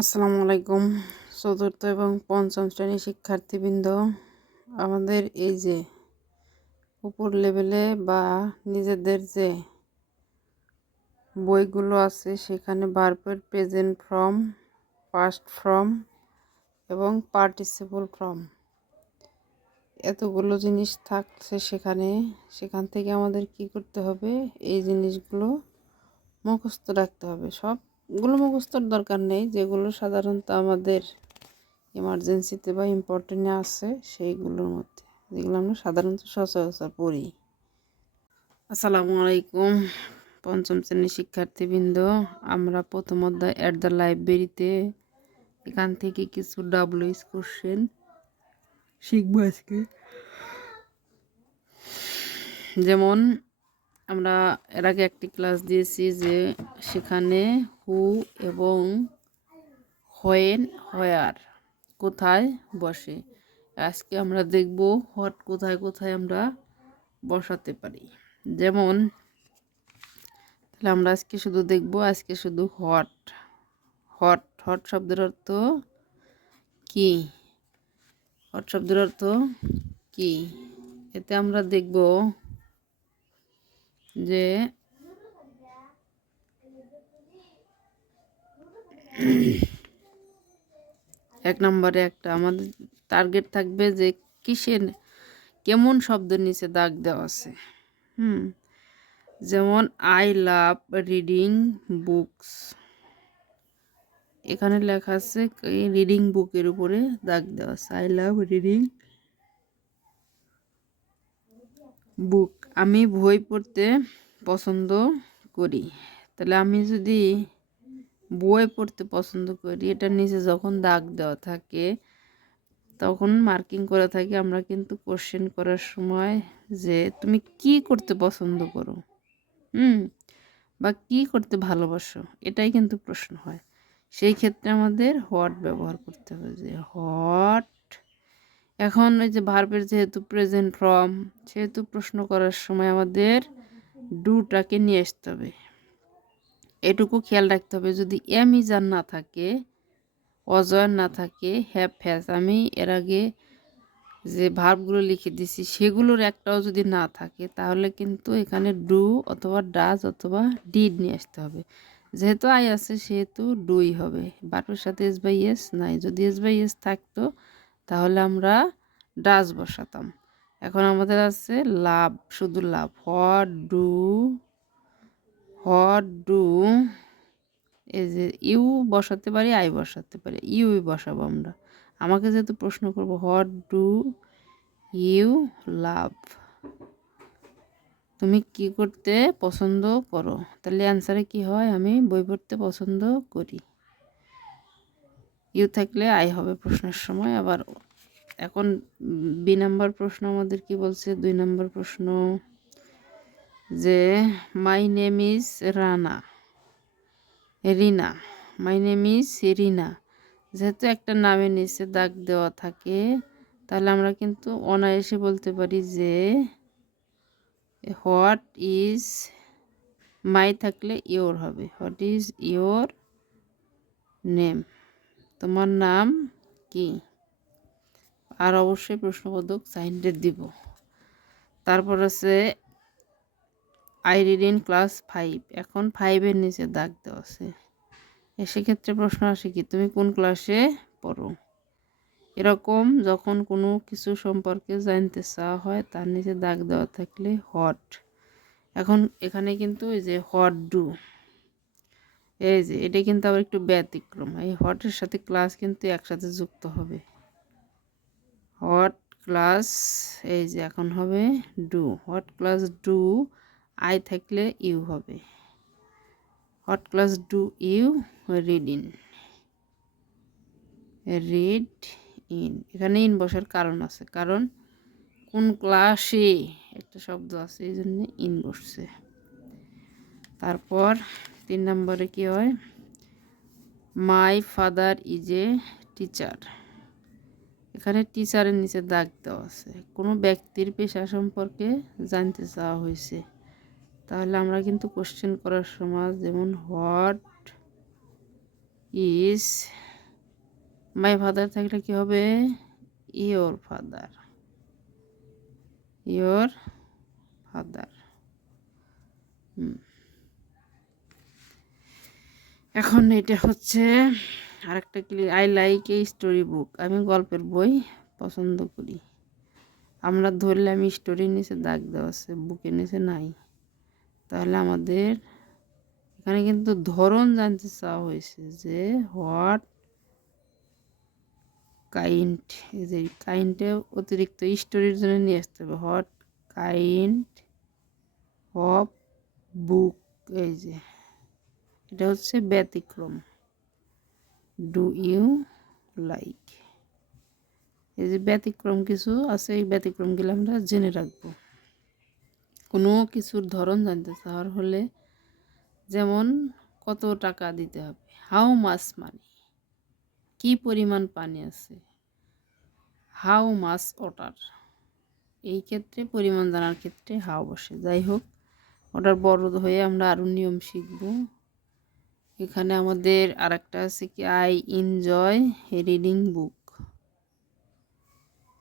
আসসালামু আলাইকুম। চতুর্থ এবং পঞ্চম শ্রেণীর শিক্ষার্থীবৃন্দ, আমাদের এই যে উপর লেভেলে বা নিজেদের যে বইগুলো আছে সেখানে ভার্বের প্রেজেন্ট ফর্ম, পাস্ট ফর্ম এবং পার্টিসিপল ফর্ম এতগুলো জিনিস থাকছে সেখান থেকে আমাদের কি করতে হবে, এই জিনিসগুলো মুখস্থ রাখতে হবে। সবগুলো মুখস্থর দরকার নেই, যেগুলো সাধারণত আমাদের ইমার্জেন্সিতে বা ইম্পর্টেন্টে আছে সেইগুলোর মধ্যে, যেগুলো আমরা সাধারণত সচরাচর পড়ি। আসসালামু আলাইকুম পঞ্চম শ্রেণীর শিক্ষার্থীবৃন্দ, আমরা প্রথম অধ্যায় অ্যাট দ্য লাইব্রেরিতে এখান থেকে কিছু ডাব্লিউএইচ কোশ্চেন শিখবো আজকে। যেমন আমরা এর আগে একটি ক্লাস দিয়েছি যে সেখানে হু এবং হোয়েন, হোয়ার কোথায় বসে। আজকে আমরা দেখব হোয়াট কোথায় কোথায় আমরা বসাতে পারি। যেমন তাহলে আমরা আজকে শুধু দেখব, আজকে শুধু হোয়াট। হট হট শব্দের অর্থ কি? হট শব্দের অর্থ কি? এতে আমরা দেখব যে এক নম্বরে একটা আমাদের টার্গেট থাকবে যে কিসের কেমন শব্দের নিচে দাগ দেওয়া আছে। যেমন আই লাভ রিডিং বুকস, এখানে লেখা আছে রিডিং বুকের উপরে দাগ দেওয়া আছে আই লাভ রিডিং বুক। আমি বই পড়তে পছন্দ করি। তাহলে আমি যদি বই পড়তে পছন্দ করি, এটার নিচে যখন দাগ দেওয়া থাকে তখন মার্কিং করা থাকে, আমরা কিন্তু কোশ্চেন করার সময় যে তুমি কি করতে পছন্দ করো বা কি করতে ভালোবাসো, এটাই কিন্তু প্রশ্ন হয়। সেই ক্ষেত্রে আমাদের হোয়াট ব্যবহার করতে হবে, যে হোয়াট। এখন ওই যে ভার্বের যেহেতু প্রেজেন্ট ফর্ম, সেহেতু প্রশ্ন করার সময় আমাদের ডুটাকে নিয়ে আসতে হবে। এটুকু খেয়াল রাখতে হবে, যদি এম ইজার না থাকে, অজয় না থাকে, হ্যাভ হ্যাজ, আমি এর আগে যে ভার্বগুলো লিখে দিছি সেগুলোর একটাও যদি না থাকে, তাহলে কিন্তু এখানে ডু অথবা ডাজ অথবা ডিড নিয়ে আসতে হবে। যেহেতু আই আছে সেহেতু ডুই হবে, ভার্বের সাথে এস বাই এস নাই। যদি এস বাই এস থাকতো তাহলে আমরা ডাজ বসাতাম। এখন আমাদের আছে লাভ, শুধু লাভ। হোয়াট ডু এই যে ইউ বসাতে পারি, আই বসাতে পারি, ইউই বসাবো আমরা। আমাকে যেহেতু প্রশ্ন করবো হোয়াট ডু ইউ লাভ, তুমি কি করতে পছন্দ করো, তাহলে অ্যান্সারে কি হয়, আমি বই পড়তে পছন্দ করি। ইউ থাকলে আই হবে প্রশ্নের সময়। আবার এখন বি নাম্বার প্রশ্ন আমাদের কি বলছে, 2 নম্বর প্রশ্ন, যে my name is Rina, my name is Rina. যেহেতু একটা নামের নিচে দাগ দেওয়া থাকে, তাহলে আমরা কিন্তু অনায়াসে বলতে পারি যে হোয়াট ইজ, মাই থাকলে ইয়োর হবে, হোয়াট ইজ ইয়োর নেম, তোমার নাম কি। আর অবশ্যই প্রশ্নবোধক সাইনটা দিব। তারপর আছে আই রিড ইন ক্লাস 5, এখন 5-এর নিচে দাগ দেওয়া আছে। সেক্ষেত্রে প্রশ্ন আসে কি, তুমি কোন ক্লাসে পড়ো। এরকম যখন কোনো কিছু সম্পর্কে জানতে চাওয়া হয়, তার নিচে দাগ দেওয়া থাকলে হোয়াট। এখন এখানে কিন্তু এই যে হোয়াট ডু, এই যে এটা কিন্তু আবার একটু ব্যতিক্রম, এই হোয়াটের সাথে ক্লাস কিন্তু একসাথে যুক্ত হবে। হোয়াট ক্লাস, এই যে এখন হবে do, what class do, I থাকলে ইউ হবে, what class do you read in. এখানে ইন বসার কারণ আছে, কারণ কোন ক্লাসে একটা শব্দ আছে, এই জন্য ইন বসছে। তারপর 3 নম্বরে কি হয়, my father is a teacher, এখানে টিচারের নিচে দাগ দেওয়া আছে, কোনো ব্যক্তির পেশা সম্পর্কে জানতে চাওয়া হয়েছে। তাহলে আমরা কিন্তু কোশ্চেন করার সময় যেমন হোয়াট ইজ মাই ফাদার থাকলে কি হবে? Your father, your father. এখন এটা হচ্ছে আরেকটা clear. I like a story book, আমি গল্পের বই পছন্দ করি। আমরা ধরলে আমি স্টোরির নিচে দাগ দেওয়া আছে, বুকের নিচে নাই। তাহলে আমাদের এখানে কিন্তু ধরন জানতে চাওয়া হয়েছে যে হোয়াট কাইন্ড, এই যে কাইন্ডে অতিরিক্ত স্টোরির জন্য নিয়ে আসতে হবে। হোয়াট কাইন্ড অফ বুক, এই যে এটা হচ্ছে ব্যতিক্রম। ডু ইউ লাইক, এই যে ব্যতিক্রম কিছু আছে, এই ব্যতিক্রমগুলো আমরা জেনে রাখবো। কোনো কিছুর ধরন জানতে চাওয়ার হলে যেমন কত টাকা দিতে হবে, হাউ মাছ মানি, কি পরিমাণ পানি আছে, হাউ মাছ ওয়াটার, এই ক্ষেত্রে পরিমাণ জানার ক্ষেত্রে হাউ বসে। যাই হোক, ওটার বড় হয়ে আমরা আরও নিয়ম শিখব। এখানে আমাদের আর একটা আছে কি, আই এনজয় রিডিং বুক।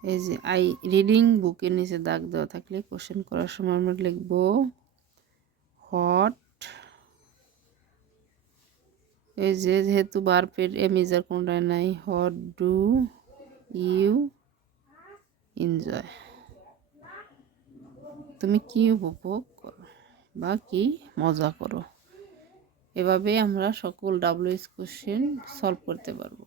এই যে আই রিডিং বুকের নিচে দাগ দেওয়া থাকলে কোশ্চেন করার সময় আমরা লিখব হট, এই যে যেহেতু বার্বের এমিজার কোনটাই নাই, হট ডু ইউ এনজয়, তুমি কি উপভোগ করো বা কি মজা করো। এভাবে আমরা সকল WH কোশ্চেন সলভ করতে পারবো।